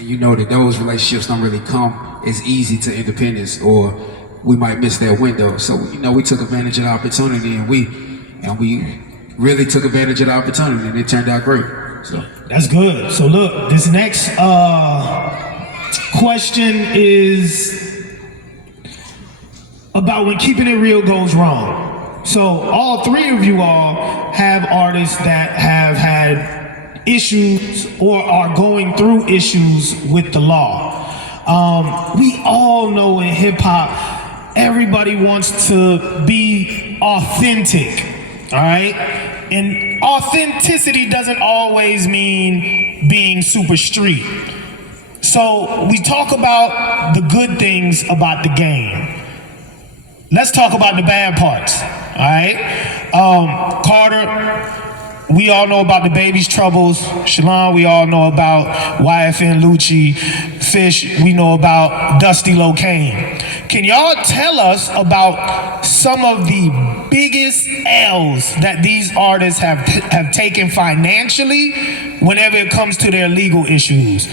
And you know that those relationships don't really come as easy to independence, or we might miss that window. So we took advantage of the opportunity, and we really took advantage of the opportunity, and it turned out great. So that's good. So look, this next question is about when keeping it real goes wrong. So all three of you all have artists that have had issues or are going through issues with the law. We all know in hip hop, everybody wants to be authentic, all right? And authenticity doesn't always mean being super street. So we talk about the good things about the game. Let's talk about the bad parts, all right? Carter, we all know about the baby's troubles. Salonge, we all know about YFN Lucci. Fish, we know about Dusty Locane. Can y'all tell us about some of the biggest L's that these artists have taken financially whenever it comes to their legal issues?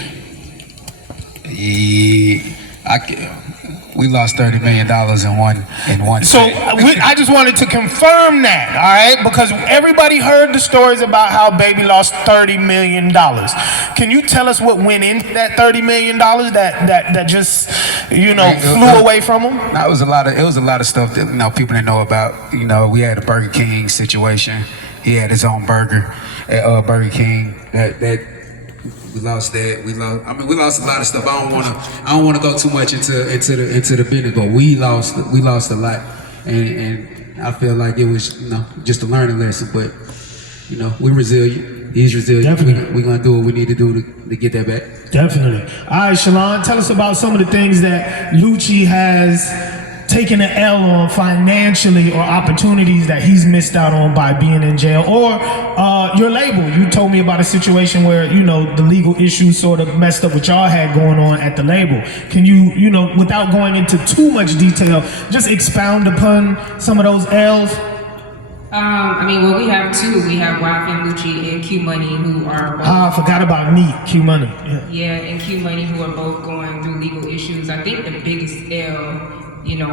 We lost $30 million in one. So I just wanted to confirm that, all right? Because everybody heard the stories about how Baby lost $30 million. Can you tell us what went into that $30 million that just flew away from him? No, it was a lot of stuff that people didn't know about. We had a Burger King situation. He had his own burger at Burger King. We lost that. We lost a lot of stuff. I don't wanna go too much into the business, but we lost a lot, and I feel like it was just a learning lesson. But we're resilient. He's resilient. Definitely. We're gonna do what we need to do to get that back. Definitely. All right, Salonge, tell us about some of the things that Lucci has taken an L on financially, or opportunities that he's missed out on by being in jail, or your label. You told me about a situation where the legal issues sort of messed up what y'all had going on at the label. Can you without going into too much detail, just expound upon some of those L's? Well, we have two. We have YFN Lucci and Q Money, who are both, I forgot about me, Q Money. Yeah, and Q Money, who are both going through legal issues. I think the biggest L,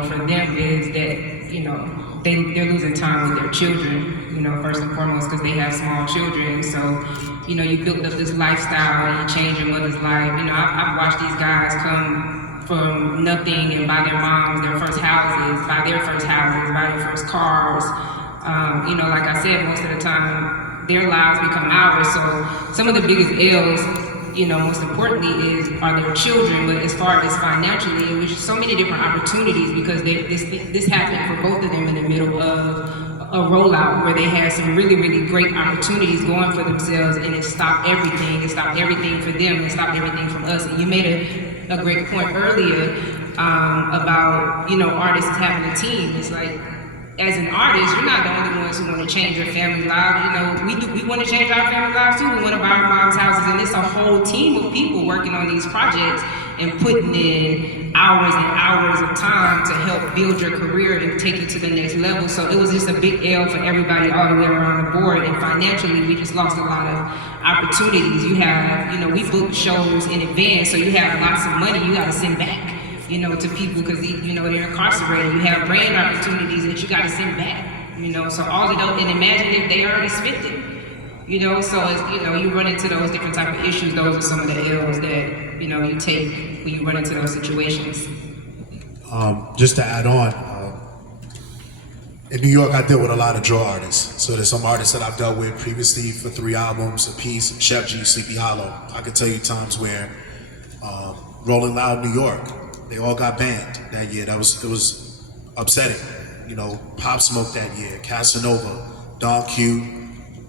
for them is that, they're losing time with their children, first and foremost, because they have small children. So, you built up this lifestyle and you change your mother's life. I've watched these guys come from nothing and buy their moms their first houses, buy their first cars. Like I said, most of the time, their lives become ours. So some of the biggest L's, most importantly are their children, but as far as financially, it was so many different opportunities, because this happened for both of them in the middle of a rollout where they had some really, really great opportunities going for themselves, and it stopped everything. It stopped everything for them. It stopped everything from us. And you made a great point earlier about, artists having a team. It's like, as an artist, you're not the only ones who want to change your family's lives. We want to change our family lives too. We want to buy our mom's houses, and it's a whole team of people working on these projects and putting in hours and hours of time to help build your career and take you to the next level. So it was just a big L for everybody all the way around the board. And financially, we just lost a lot of opportunities. You have, we book shows in advance, so you have lots of money you got to send back, to people, because they're incarcerated. You have brand opportunities that you got to send back, so all of those, and imagine if they already spent it, so it's, you run into those different type of issues. Those are some of the L's that, you take when you run into those situations. Just to add on, in New York, I deal with a lot of draw artists. So there's some artists that I've dealt with previously for 3 albums apiece. Chef G, Sleepy Hollow. I could tell you times where Rolling Loud, New York, they all got banned that year. It was upsetting. Pop Smoke that year, Casanova, Don Q,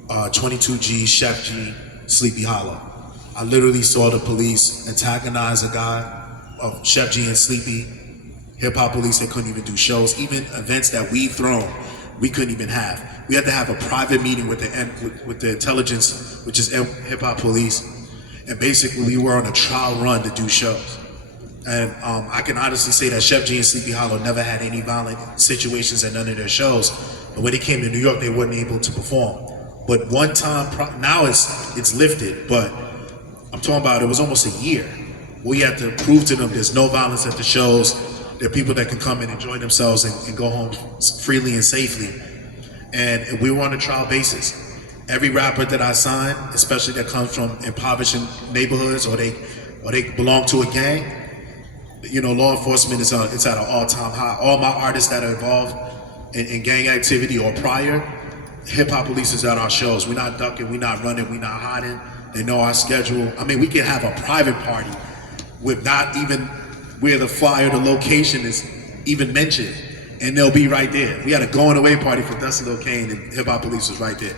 22G, Chef G, Sleepy Hollow. I literally saw the police antagonize a guy of Chef G and Sleepy. Hip Hop Police, they couldn't even do shows. Even events that we've thrown, we couldn't even have. We had to have a private meeting with the intelligence, which is Hip Hop Police. And basically we were on a trial run to do shows. And I can honestly say that Chef G and Sleepy Hollow never had any violent situations at none of their shows. But when they came to New York, they weren't able to perform. But one time, now it's lifted, but I'm talking about it was almost a year We have to prove to them there's no violence at the shows. There are people that can come and enjoy themselves and go home freely and safely. And we were on a trial basis. Every rapper that I sign, especially that comes from impoverished neighborhoods or they belong to a gang, you know, law enforcement is at an all-time high. All my artists that are involved in gang activity or prior, hip hop police is at our shows. We're not ducking, we're not running, we're not hiding. They know our schedule. I mean, we can have a private party with not even where the flyer, the location is even mentioned, and they'll be right there. We had a going away party for Dusty Lil Kane, and hip hop police was right there.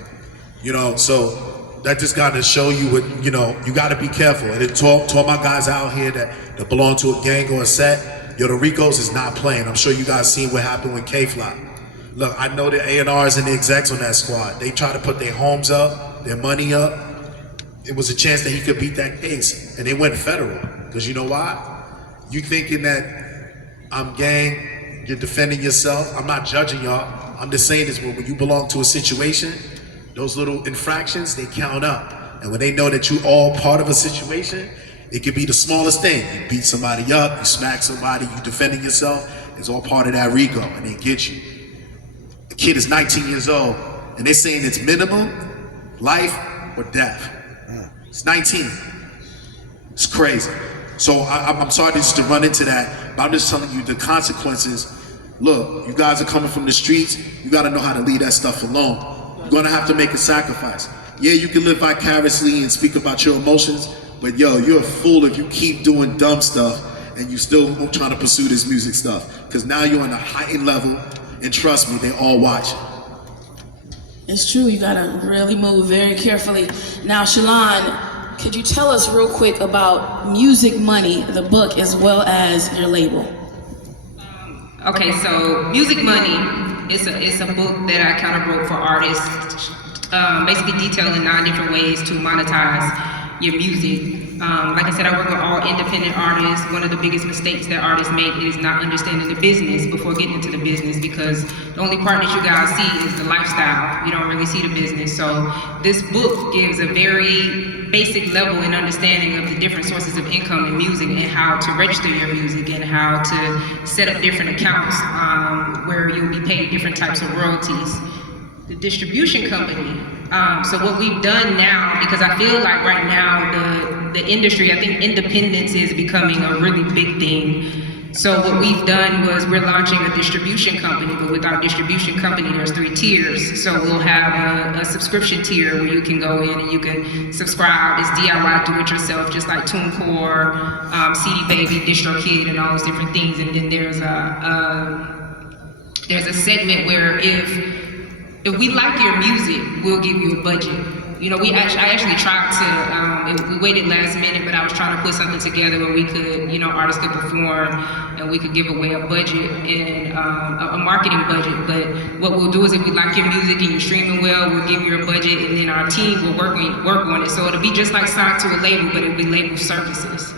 You know, so that just got to show you what, you know, you got to be careful. And to all my guys out here that belong to a gang or a set, yo, the Ricos is not playing. I'm sure you guys seen what happened with K-Fly. Look, I know the A&Rs and the execs on that squad. They try to put their homes up, their money up. It was a chance that he could beat that case, and they went federal. Because you know why? You thinking that I'm gang, you're defending yourself. I'm not judging y'all. I'm just saying this, when you belong to a situation, those little infractions, they count up. And when they know that you all part of a situation, it could be the smallest thing. You beat somebody up, you smack somebody, you defending yourself. It's all part of that RICO, and they get you. The kid is 19 years old, and they're saying it's minimum, life, or death. It's 19. It's crazy. So I'm sorry just to run into that, but I'm just telling you the consequences. Look, you guys are coming from the streets. You got to know how to leave that stuff alone. You're going to have to make a sacrifice. Yeah, you can live vicariously and speak about your emotions, but yo, you're a fool if you keep doing dumb stuff and you still trying to pursue this music stuff. Because now you're on a heightened level, and trust me, they all watch. It's true, you gotta really move very carefully. Now, Shalon, could you tell us real quick about Music Money, the book, as well as your label? Okay, so Music Money is a book that I kind of wrote for artists, basically detailing 9 different ways to monetize your music. Like I said, I work with all independent artists. One of the biggest mistakes that artists make is not understanding the business before getting into the business, because the only part that you guys see is the lifestyle. You don't really see the business. So this book gives a very basic level and understanding of the different sources of income in music and how to register your music and how to set up different accounts where you'll be paid different types of royalties. The distribution company. So what we've done now, because I feel like right now the industry, I think independence is becoming a really big thing. So what we've done was we're launching a distribution company, but with our distribution company, there's 3 tiers. So we'll have a subscription tier where you can go in and you can subscribe. It's DIY, do it yourself, just like TuneCore, CD Baby, DistroKid, and all those different things. And then there's a segment where if we like your music, we'll give you a budget. You know, I actually tried to, we waited last minute, but I was trying to put something together where we could, you know, artists could perform and we could give away a budget and a marketing budget. But what we'll do is if we like your music and you're streaming well, we'll give you a budget and then our team will work on it. So it'll be just like signed to a label, but it'll be label services.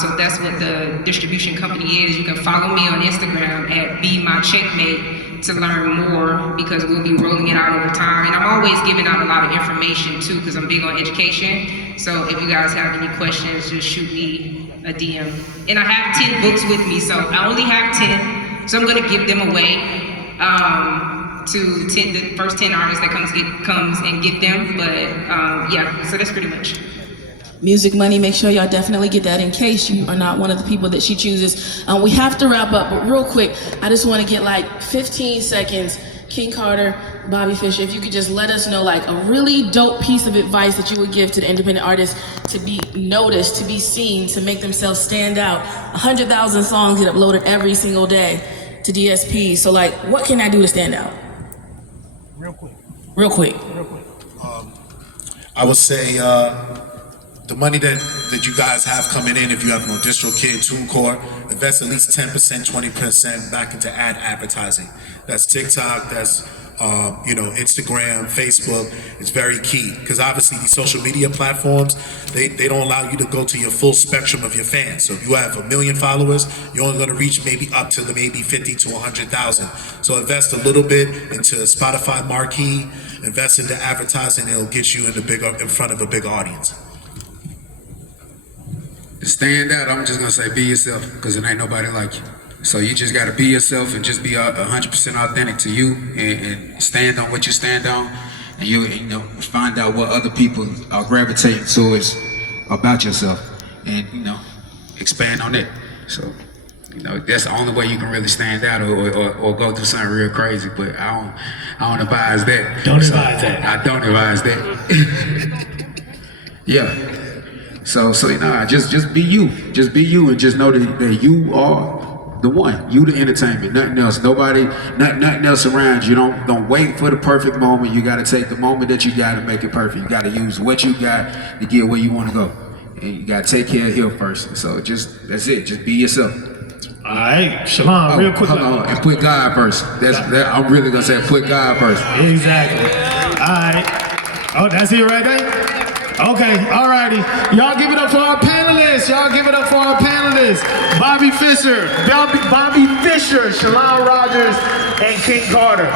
So that's what the distribution company is. You can follow me on Instagram at BeMyCheckmate to learn more, because we'll be rolling it out over time. And I'm always giving out a lot of information too, because I'm big on education. So if you guys have any questions, just shoot me a DM. And I have 10 books with me, so I only have 10. So I'm gonna give them away to the first 10 artists that comes and get them. But yeah, so that's pretty much. Music Money, make sure y'all definitely get that in case you are not one of the people that she chooses. We have to wrap up, but real quick, I just want to get like 15 seconds. King Carter, Bobby Fischer, if you could just let us know like a really dope piece of advice that you would give to the independent artists to be noticed, to be seen, to make themselves stand out. 100,000 songs get uploaded every single day to DSP. So like, what can I do to stand out? Real quick. I would say the money that you guys have coming in, if you have no DistroKid, TuneCore, invest at least 10%, 20% back into ad advertising. That's TikTok, that's Instagram, Facebook. It's very key, because obviously these social media platforms, they don't allow you to go to your full spectrum of your fans. So if you have 1 million followers, you're only going to reach maybe up to maybe 50 to 100,000. So invest a little bit into Spotify marquee, invest into advertising, and it'll get you in front of a big audience. To stand out, I'm just gonna say be yourself, because it ain't nobody like you. So you just gotta be yourself and just be 100% authentic to you, and stand on what you stand on, and you know, find out what other people are gravitating towards about yourself, and you know, expand on it. So, you know, that's the only way you can really stand out, or go through something real crazy. But I don't advise that. Don't advise that. I don't advise that. Yeah. So you know, just be you. Just be you, and just know that you are the one. You the entertainment. Nothing else. Nothing else around you. Don't wait for the perfect moment. You gotta take the moment that you got to make it perfect. You gotta use what you got to get where you want to go. And you gotta take care of him first. So that's it. Just be yourself. All right, Salonge, real quick. Hold on, and put God first. I'm really gonna say put God first. Exactly. All right. Oh, that's it right there? Okay, all righty. Y'all give it up for our panelists. Y'all give it up for our panelists. Bobby Fisher, Salonge Rogers, and King Carter.